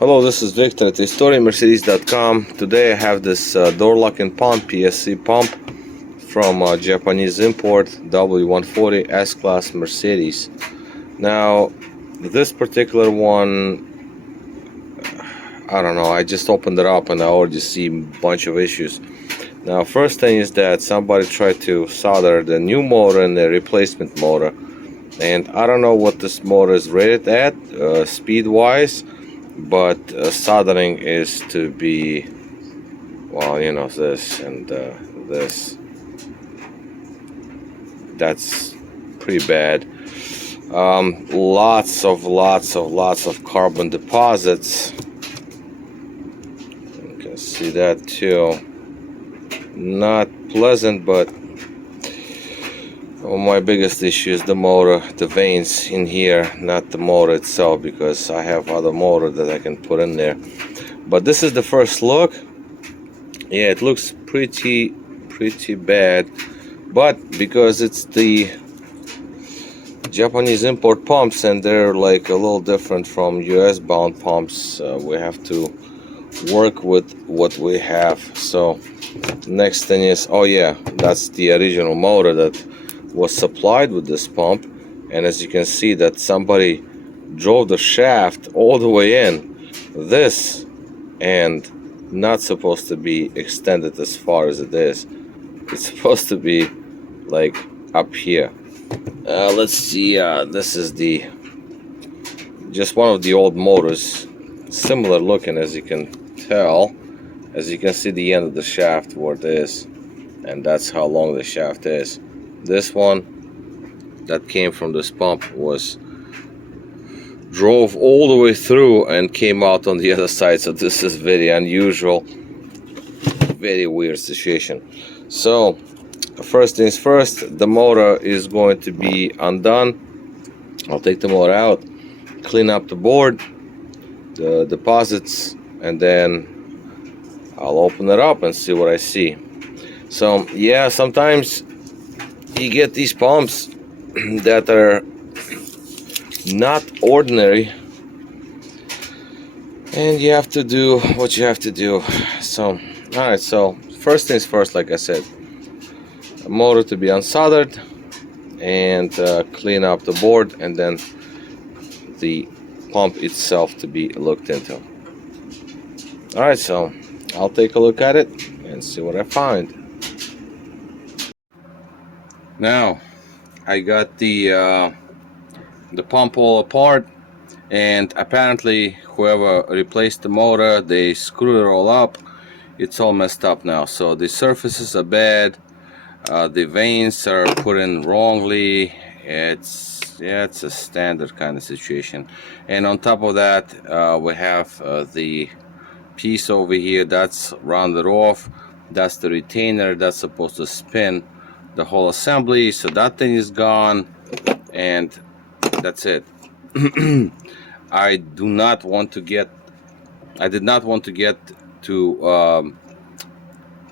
Hello, this is Victor at HistoriaMercedes.com. Today I have this door lock and pump, PSC pump from Japanese import, W140 S-class Mercedes. Now, this particular one, I don't know, I just opened it up and I already see a bunch of issues. Now, first thing is that somebody tried to solder the new motor and the replacement motor. And I don't know what this motor is rated at, speed-wise. But soldering is to be, well, you know, this and this. That's pretty bad. Lots of carbon deposits. You can see that too. Not pleasant, but my biggest issue is the motor, the vanes in here, not the motor itself, because I have other motor that I can put in there. But this is the first look. Yeah, it looks pretty bad, but because it's the Japanese import pumps and they're like a little different from US bound pumps, we have to work with what we have. So next thing is, oh yeah, that's the original motor that was supplied with this pump, and as you can see that somebody drove the shaft all the way in this, and not supposed to be extended as far as it is. It's supposed to be like up here. Let's see, this is the just one of the old motors, similar looking, as you can tell. As you can see the end of the shaft where it is, and that's how long the shaft is. This one that came from this pump drove all the way through and came out on the other side. So this is very unusual, very weird situation. So first things first, the motor is going to be undone. I'll take the motor out, clean up the board, the deposits, and then I'll open it up and see what I see. So yeah, sometimes you get these pumps that are not ordinary, and you have to do what you have to do. So alright, so first things first, like I said, a motor to be unsoldered and clean up the board, and then the pump itself to be looked into. Alright, so I'll take a look at it and see what I find. Now I got the pump all apart, and apparently whoever replaced the motor, they screwed it all up. It's all messed up now. So the surfaces are bad, the vanes are put in wrongly. It's a standard kind of situation. And on top of that, we have the piece over here that's rounded off. That's the retainer that's supposed to spin the whole assembly. So that thing is gone, and that's it. I did not want to get to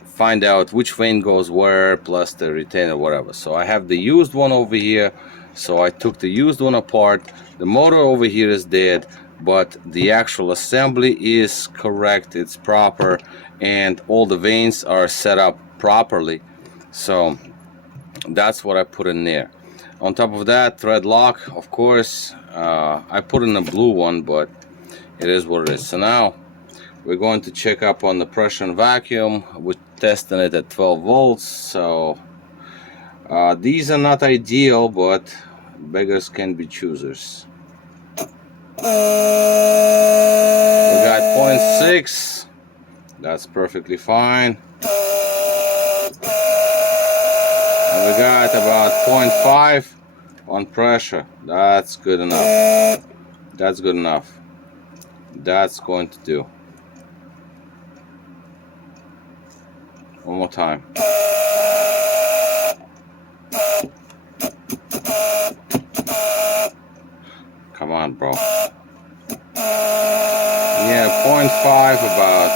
find out which vane goes where, plus the retainer, whatever. So I have the used one over here, so I took the used one apart. The motor over here is dead, but the actual assembly is correct, it's proper, and all the vanes are set up properly. So that's what I put in there. On top of that, thread lock, of course. I put in a blue one, but it is what it is. So now we're going to check up on the pressure and vacuum. We're testing it at 12 volts. So these are not ideal, but beggars can be choosers. We got 0.6. That's perfectly fine. And we got about 0.5 on pressure. That's good enough. That's good enough. That's going to do. One more time. Come on, bro. Yeah, 0.5 about.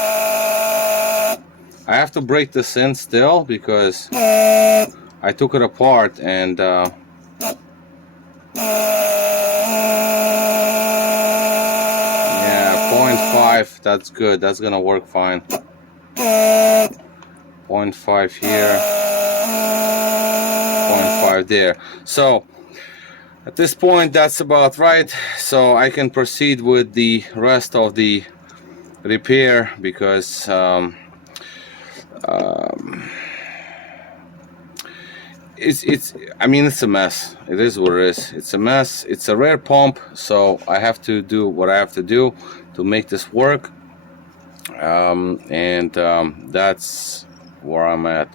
I have to break this in still because I took it apart, and yeah, 0.5 0.5, that's good, that's gonna work fine. 0.5 here, 0.5 there. So at this point that's about right, so I can proceed with the rest of the repair, because it's I mean, it's a mess. It is what it is. It's a mess. It's a rare pump, so I have to do what I have to do to make this work, and that's where I'm at.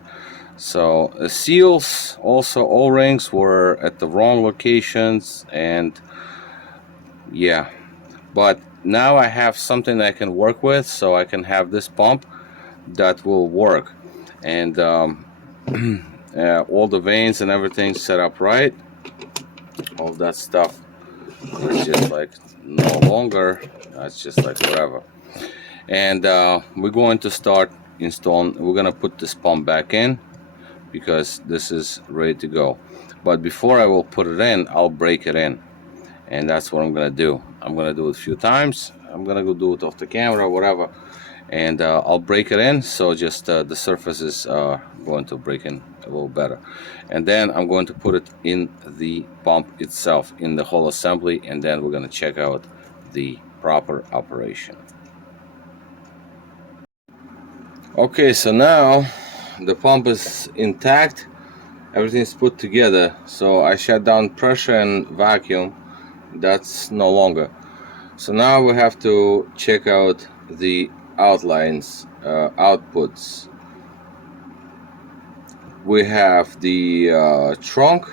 So the seals, also O-rings, were at the wrong locations, and yeah, but now I have something I can work with, so I can have this pump that will work, and all the vanes and everything set up right. All that stuff is just like no longer, that's just like whatever. And we're going to start installing. We're gonna put this pump back in because this is ready to go, but before I will put it in, I'll break it in, and that's what I'm gonna do. I'm gonna do it a few times. I'm gonna go do it off the camera, whatever, and I'll break it in, so just the surface is going to break in a little better, and then I'm going to put it in the pump itself, in the whole assembly, and then we're going to check out the proper operation. Okay, so now the pump is intact, everything's put together, so I shut down pressure and vacuum. That's no longer. So now we have to check out the outlines, outputs. We have the trunk,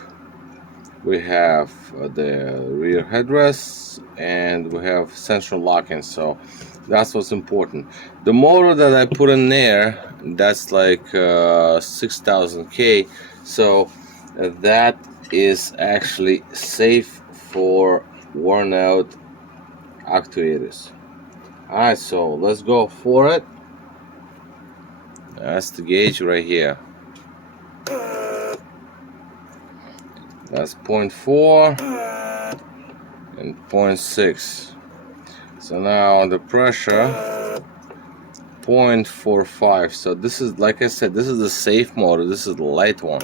we have the rear headrests, and we have central locking. So that's what's important. The motor that I put in there, that's like 6000 K, so that is actually safe for worn out actuators. Alright, so let's go for it. That's the gauge right here. That's 0.4 and 0.6. So now the pressure 0.45. So this is, like I said, this is the safe motor. This is the light one,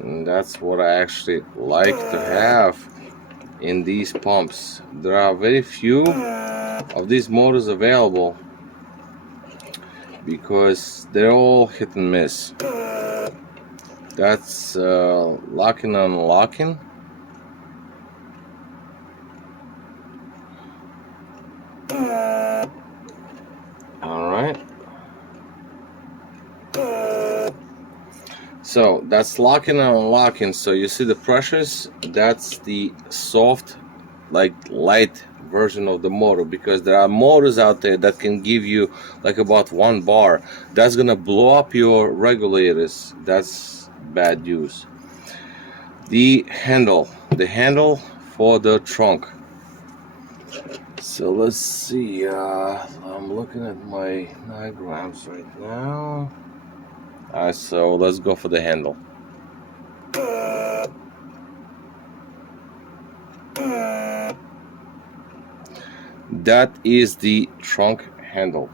and that's what I actually like to have in these pumps. There are very few of these motors available because they're all hit and miss. That's locking and unlocking. Alright. So that's locking and unlocking. So you see the pressures, that's the soft, like light version of the motor, because there are motors out there that can give you like about 1 bar. That's gonna blow up your regulators. That's bad news. The handle for the trunk. So let's see, I'm looking at my diagrams right now. So let's go for the handle. That is the trunk handle.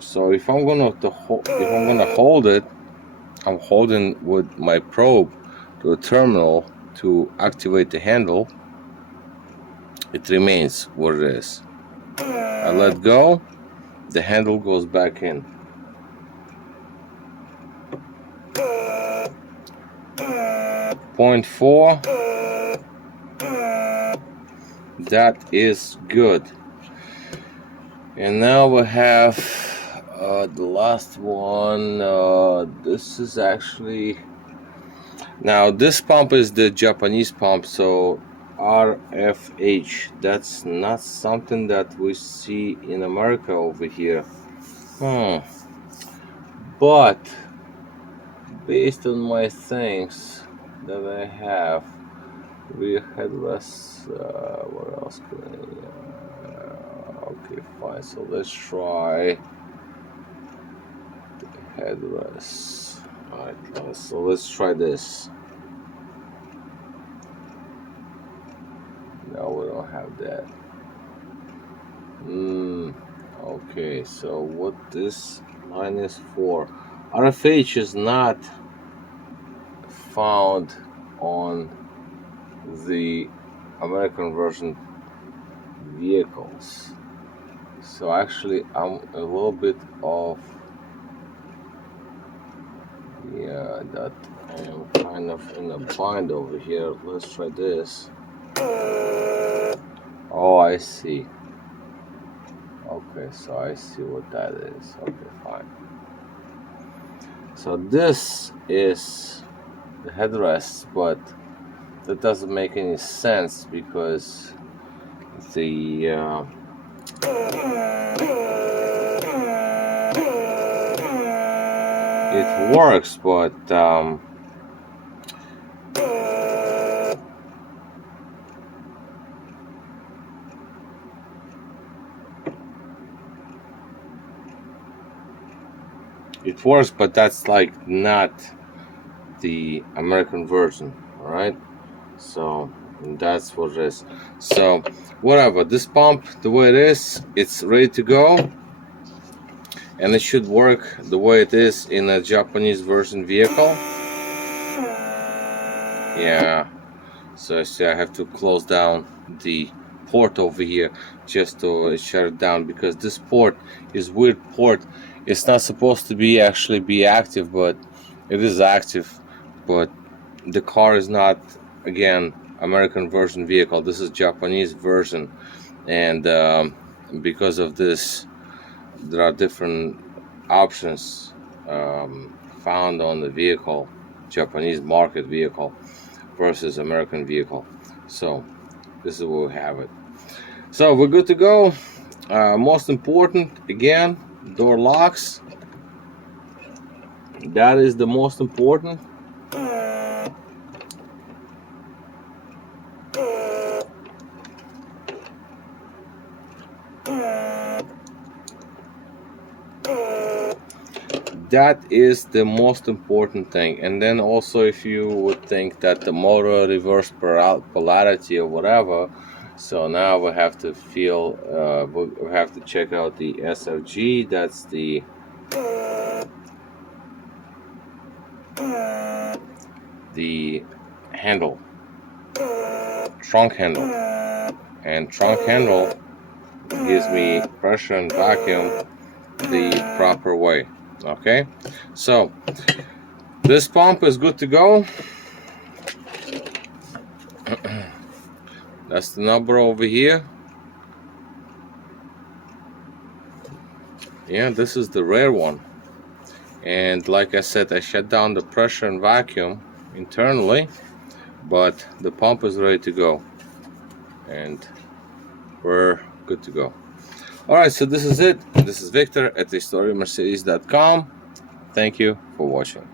So if I'm gonna hold it, I'm holding with my probe to a terminal to activate the handle. It remains what it is. I let go, the handle goes back in. Point 4. That is good. And now we have the last one. This is actually, now this pump is the Japanese pump, so RFH. That's not something that we see in America over here. But based on my things that I have, rear headrests, what else could I, okay, fine, so let's try the headrests. Alright, so let's try this. No, we don't have that. Okay, so what this line is for? RFH is not found on the American version vehicles. So actually I'm a little bit off. Yeah, that I am kind of in a bind over here. Let's try this. Oh, I see. Okay, so I see what that is. Okay, fine. So this is the headrest, but that doesn't make any sense because the it works, but it works, but that's like not the American version. All right, so that's what it is. So whatever, this pump, the way it is, it's ready to go, and it should work the way it is in a Japanese version vehicle. Yeah, so see, I have to close down the port over here just to shut it down, because this port is weird port. It's not supposed to be actually be active, but it is active. But the car is not, again, American version vehicle. This is Japanese version, and because of this, there are different options found on the vehicle, Japanese market vehicle versus American vehicle. So this is where we have it. So we're good to go. Most important, again, door locks. That is the most important. That is the most important thing. And then also, if you would think that the motor reverse polarity or whatever, so now we have to feel, we have to check out the SFG. That's the handle, trunk handle, and trunk handle gives me pressure and vacuum the proper way. Okay, so this pump is good to go. That's the number over here. Yeah, this is the rare one. And like I said, I shut down the pressure and vacuum internally, but the pump is ready to go, and we're good to go. All right, so this is it. This is Victor at historiamercedes.com. Thank you for watching.